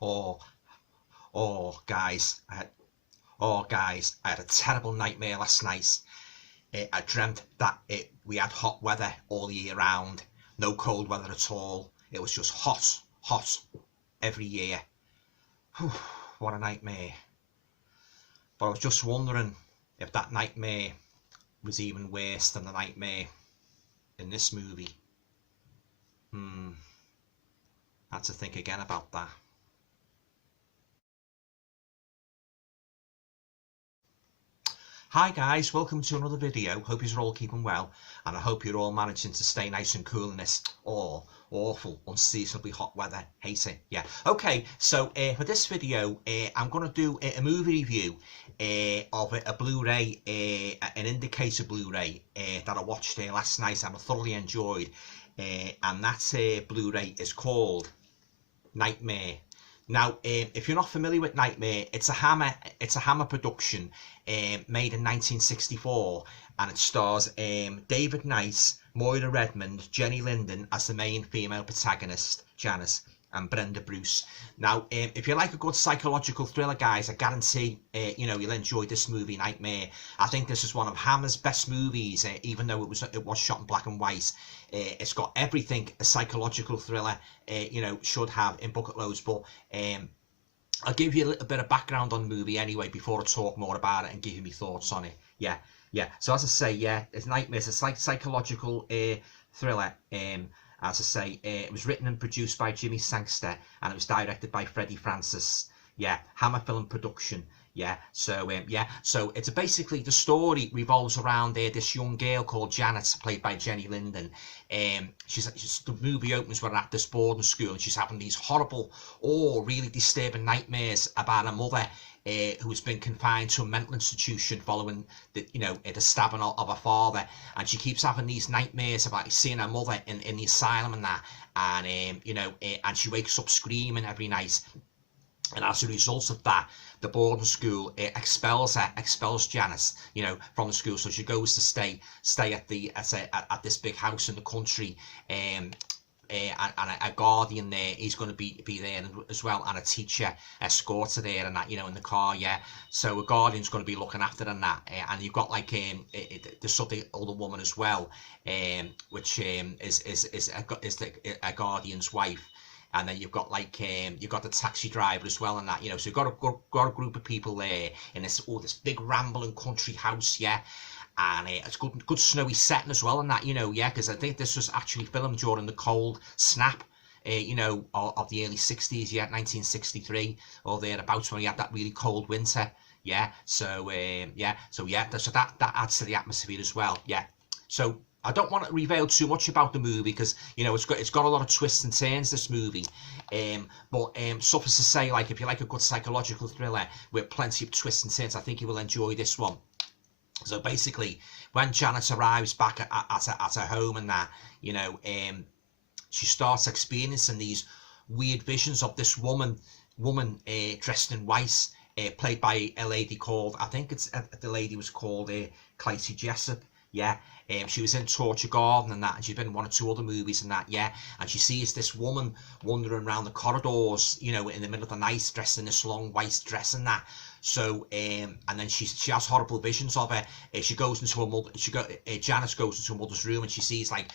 Oh, guys, I had a terrible nightmare last night. I dreamt that we had hot weather all year round, no cold weather at all. It was just hot, hot every year. Whew, what a nightmare. But I was just wondering if that nightmare was even worse than the nightmare in this movie. I had to think again about that. Hi guys, welcome to another video. Hope you're all keeping well, and I hope you're all managing to stay nice and cool in this awful, unseasonably hot weather. Hate it. Yeah. Okay, so for this video, I'm going to do a movie review of a Blu-ray, an indicator Blu-ray that I watched last night and I thoroughly enjoyed, and that Blu-ray is called Nightmare. Now, if you're not familiar with Nightmare, it's a Hammer production, made in 1964, and it stars David Knight, Moira Redmond, Jenny Linden as the main female protagonist, Janice, and Brenda Bruce. Now, if you like a good psychological thriller, guys, I guarantee you'll enjoy this movie, Nightmare. I think this is one of Hammer's best movies, even though it was shot in black and white. It's got everything a psychological thriller should have in bucket loads. But I'll give you a little bit of background on the movie anyway before I talk more about it and give you my thoughts on it. Yeah. So as I say, it's Nightmare. It's a psychological thriller. As I say, it was written and produced by Jimmy Sangster, and it was directed by Freddie Francis. Yeah, Hammer Film Production. Yeah, so it's basically the story revolves around this young girl called Janet, played by Jenny Linden. The movie opens with her at this boarding school, and she's having these horrible, really disturbing nightmares about her mother, who has been confined to a mental institution following the stabbing of her father, and she keeps having these nightmares about seeing her mother in the asylum and that, and she wakes up screaming every night. And as a result of that, the boarding school expels Janice, from the school. So she goes to stay at this big house in the country, and a guardian there. He's going to be there as well, and a teacher escorts her there, and that in the car. Yeah. So a guardian's going to be looking after her and that, and you've got like this other older woman as well, which is a guardian's wife. And then you've got the taxi driver as well, and that so you've got a group of people there in this big rambling country house, yeah, and it's good snowy setting as well, and that because I think this was actually filmed during the cold snap, of the early 60s, 1963 or thereabouts, when we had that really cold winter, yeah. So that adds to the atmosphere as well, yeah. So I don't want to reveal too much about the movie because it's got a lot of twists and turns, this movie. But suffice to say, like, if you like a good psychological thriller with plenty of twists and turns, I think you will enjoy this one. So basically, when Janet arrives back at her home and that, she starts experiencing these weird visions of this woman dressed in white, played by a lady called, I think the lady was called Clytie Jessup. Yeah, she was in Torture Garden and that, and she's been in one or two other movies and that, yeah. And she sees this woman wandering around the corridors, in the middle of the night, dressed in this long white dress and that. So, and then she has horrible visions of her. She goes into her mother. Janice goes into her mother's room, and she sees like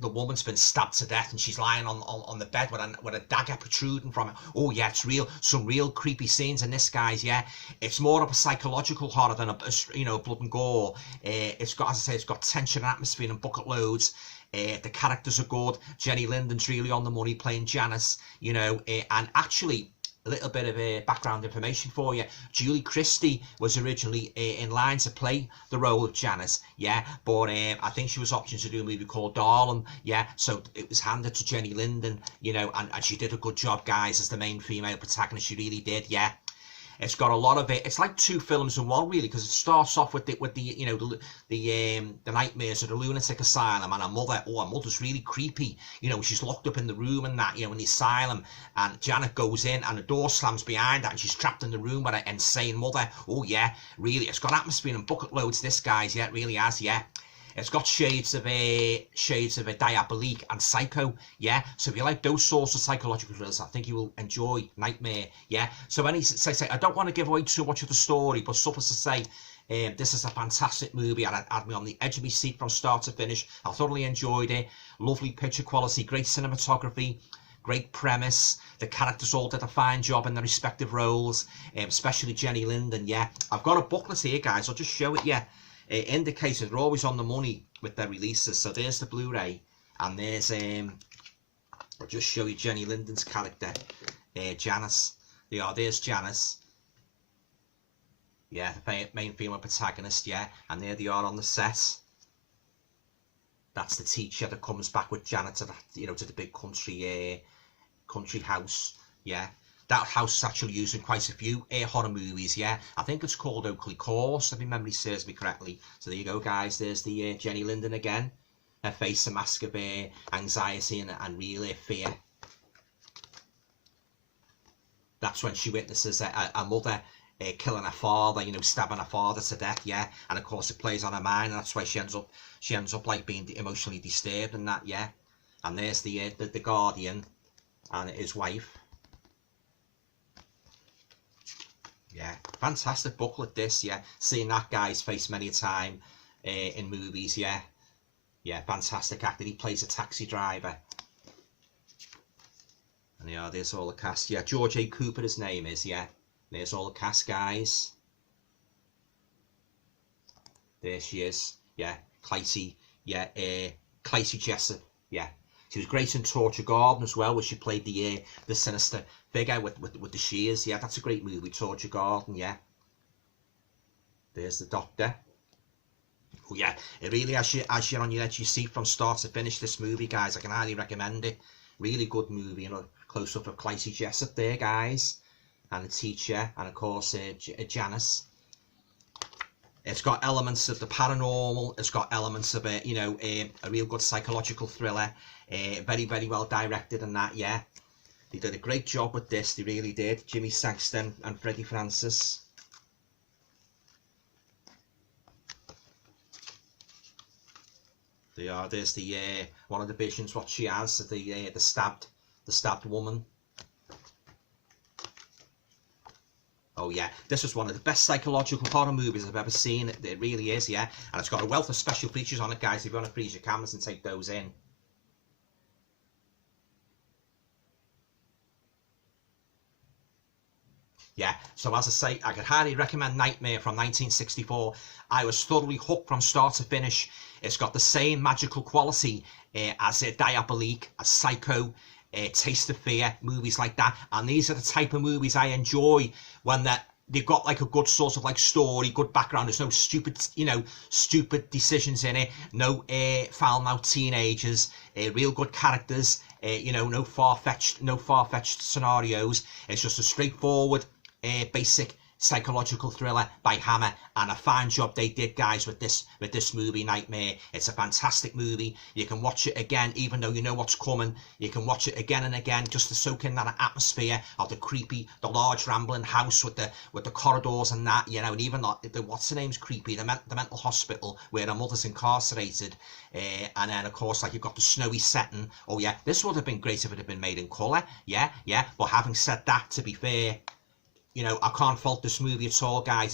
the woman's been stabbed to death, and she's lying on the bed with a dagger protruding from it. Oh yeah, it's real. Some real creepy scenes in this, guys. Yeah, it's more of a psychological horror than a blood and gore. It's got, as I say, it's got tension and atmosphere and bucket loads. The characters are good. Jenny Linden's really on the money playing Janice. And actually, a little bit of background information for you. Julie Christie was originally in line to play the role of Janice, yeah, but I think she was optioned to do a movie called Darling, yeah, so it was handed to Jenny Linden, and she did a good job, guys, as the main female protagonist. She really did, yeah. It's got a lot of it. It's like two films in one, really, because it starts off with the nightmares of the lunatic asylum and her mother. Oh, her mother's really creepy. She's locked up in the room and that, in the asylum. And Janet goes in and the door slams behind her and she's trapped in the room with her insane mother. Oh yeah, really, it's got atmosphere and bucket loads. This, guys, yeah, it really has, yeah. It's got shades of a Diabolique and Psycho, yeah. So if you like those sorts of psychological thrillers, I think you will enjoy Nightmare, yeah. So say I don't want to give away too much of the story, but suffice to say, this is a fantastic movie, and it had me on the edge of my seat from start to finish. I thoroughly enjoyed it. Lovely picture quality, great cinematography, great premise. The characters all did a fine job in their respective roles, especially Jenny Linden. Yeah, I've got a booklet here, guys. I'll just show it. Yeah, it indicates they're always on the money with their releases. So there's the Blu-ray, and there's I'll just show you Jenny Linden's character, Janice. There's Janice. Yeah, the main female protagonist. Yeah, and there they are on the set. That's the teacher that comes back with Janet to the big country house. Yeah, that house is actually used in quite a few horror movies. Yeah, I think it's called Oakley Course, if my memory serves me correctly. So there you go, guys. There's the Jenny Linden again. Her face, a mask of anxiety and real fear. That's when she witnesses a mother killing her father, stabbing her father to death, yeah. And of course it plays on her mind, and that's why she ends up like being emotionally disturbed and that, yeah. And there's the guardian and his wife. Yeah, fantastic booklet this, yeah. Seeing that guy's face many a time in movies, yeah. Yeah, fantastic actor. He plays a taxi driver. And yeah, there's all the cast. Yeah, George A. Cooper, his name is, yeah. There's all the cast, guys. There she is. Yeah, Claycie. Yeah, Claycie Jessup. Yeah, she was great in Torture Garden as well, where she played the sinister figure with the shears. Yeah, that's a great movie, Torture Garden. Yeah. There's the Doctor. Oh yeah, it really has you on your edge of your seat from start to finish. This movie, guys, I can highly recommend it. Really good movie. Close up of Claycie Jessup there, guys. And the teacher, and of course Janice. It's got elements of the paranormal. It's got elements of a real good psychological thriller. Very, very well directed and that, yeah. They did a great job with this. They really did. Jimmy Saxton and Freddie Francis. There's the one of the visions. What she has, the stabbed woman. Oh yeah, this is one of the best psychological horror movies I've ever seen. It really is, yeah. And it's got a wealth of special features on it, guys, if you want to freeze your cameras and take those in. Yeah, so as I say, I could highly recommend Nightmare from 1964. I was thoroughly hooked from start to finish. It's got the same magical quality as Diabolique, as Psycho, Taste of Fear, movies like that. And these are the type of movies I enjoy when they've got like a good sort of like story, good background. There's no stupid decisions in it. No foul-mouthed teenagers. Real good characters. No far-fetched scenarios. It's just a straightforward, basic psychological thriller by Hammer, and a fine job they did, guys, with this movie Nightmare. It's a fantastic movie. You can watch it again even though you know what's coming. You can watch it again and again just to soak in that atmosphere of the large rambling house with the corridors and that, and even the what's the name's creepy, the mental hospital where her mother's incarcerated, and then of course like you've got the snowy setting. Oh yeah, this would have been great if it had been made in colour. Yeah, but having said that, to be fair, I can't fault this movie at all, guys.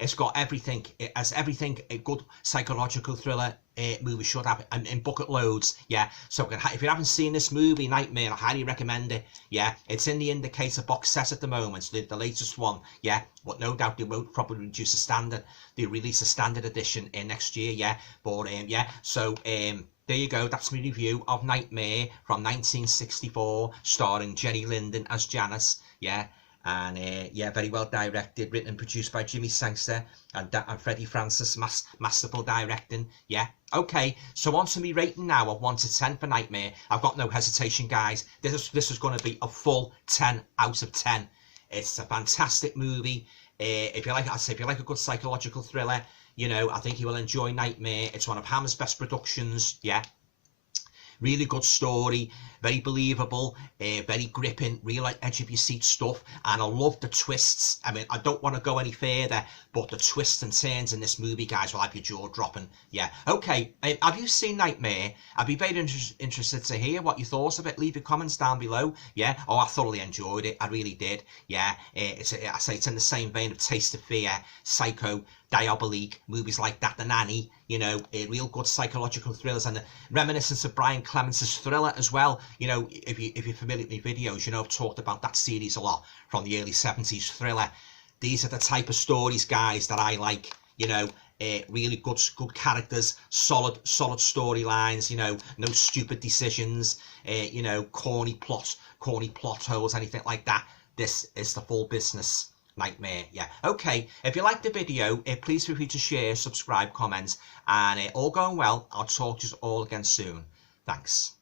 It's got everything. It has everything a good psychological thriller movie should have, and in bucket loads. Yeah. So if you haven't seen this movie, Nightmare, I highly recommend it. Yeah. It's in the Indicator box set at the moment, the latest one. Yeah. But no doubt they won't probably reduce the standard. They release a standard edition in next year. Yeah. But yeah. So there you go. That's my review of Nightmare from 1964, starring Jenny Linden as Janice. Yeah. And yeah, very well directed, written and produced by Jimmy Sangster and Freddie Francis, masterful directing. Yeah, okay, so on to me rating now of 1 to 10 for Nightmare. I've got no hesitation, guys. This is going to be a full 10 out of 10. It's a fantastic movie. If you like a good psychological thriller, I think you will enjoy Nightmare. It's one of Hammer's best productions. Yeah. Really good story, very believable, very gripping, real like edge of your seat stuff, and I love the twists. I mean, I don't want to go any further, but the twists and turns in this movie, guys, will have your jaw dropping. Yeah. Okay. Have you seen Nightmare? I'd be very interested to hear what you thought of it. Leave your comments down below. Yeah. Oh, I thoroughly enjoyed it. I really did. Yeah. I say it's in the same vein of Taste of Fear, Psycho, Diabolique, movies like that, The Nanny, you know, real good psychological thrillers, and reminiscence of Brian Clemens' Thriller as well. You know, if you're familiar with my videos, you know I've talked about that series a lot from the early 70s, Thriller. These are the type of stories, guys, that I like. You know, really good characters, solid storylines. You know, no stupid decisions. You know, corny plot holes, anything like that. This is the full business. Nightmare. Yeah. Okay. If you liked the video, please feel free to share, subscribe, comment, and all going well, I'll talk to you all again soon. Thanks.